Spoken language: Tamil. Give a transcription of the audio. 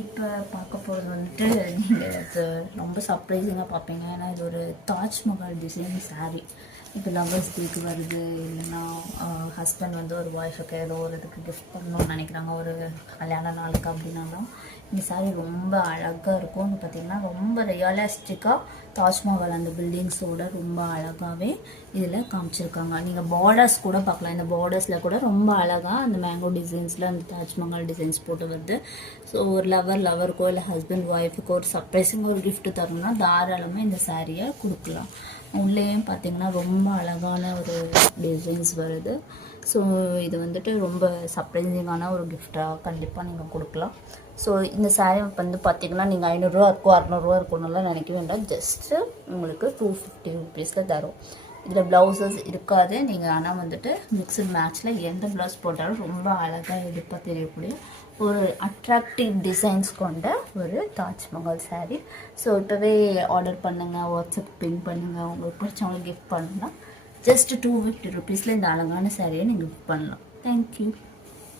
இப்போ பார்க்க போகிறது வந்துட்டு நீங்கள் இது ரொம்ப சர்ப்ரைசிங்காக பார்ப்பீங்க. ஏன்னா இது ஒரு தாஜ்மஹால் டிசைன் சாரீ. இப்போ லவர்ஸ் டேக்கு வருது, இல்லைன்னா ஹஸ்பண்ட் வந்து ஒரு ஒய்ஃபுக்கு ஏதோ ஒரு இதுக்கு கிஃப்ட் பண்ணணும்னு நினைக்கிறாங்க, ஒரு கல்யாண நாளுக்கு அப்படின்னாலும் இந்த சாரீ ரொம்ப அழகாக இருக்கும். பார்த்திங்கன்னா ரொம்ப ரியலிஸ்டிக்காக தாஜ்மஹால் அந்த பில்டிங்ஸோட ரொம்ப அழகாகவே இதில் காமிச்சிருக்காங்க. நீங்கள் பார்டர்ஸ் கூட பார்க்கலாம். இந்த பார்டர்ஸில் கூட ரொம்ப அழகாக அந்த மேங்கோ டிசைன்ஸில் அந்த தாஜ்மஹால் டிசைன்ஸ் போட்டு வருது. ஸோ ஒரு லவருக்கோ இல்லை ஹஸ்பண்ட் ஒய்ஃபுக்கோ ஒரு சர்ப்ரைஸிங் ஒரு கிஃப்ட் தரணும்னா தாராளமாக இந்த சாரியை கொடுக்கலாம். உள்ளேயும் பார்த்திங்கன்னா ரொம்ப அழகான ஒரு டிசைன்ஸ் வருது. ஸோ இது வந்துட்டு ரொம்ப சர்ப்ரைசிங்கான ஒரு கிஃப்டாக கண்டிப்பாக நீங்கள் கொடுக்கலாம். ஸோ இந்த சாரீ வந்து பார்த்திங்கன்னா நீங்கள் 500 இருக்கும் 600 இருக்கும்னுலாம் நினைக்க வேண்டாம். ஜஸ்ட்டு உங்களுக்கு 250 ருபீஸில் தரும். இதில் ப்ளவுசஸ் இருக்காது. நீங்கள் ஆனால் வந்துட்டு மிக்ஸ்டு மேட்ச்சில் எந்த ப்ளவுஸ் போட்டாலும் ரொம்ப அழகாக எடுப்பாக தெரியக்கூடிய ஒரு அட்ராக்டிவ் டிசைன்ஸ் கொண்ட ஒரு தாஜ்மஹால் சாரீ. ஸோ இப்போவே ஆர்டர் பண்ணுங்கள், வாட்ஸ்அப் பின் பண்ணுங்கள். உங்களுக்கு பிடிச்சவங்களுக்கு கிஃப்ட் பண்ணலாம். ஜஸ்ட் 250 ருபீஸில் இந்த அழகான சாரியை நீங்கள் புக் பண்ணலாம். தேங்க்யூ.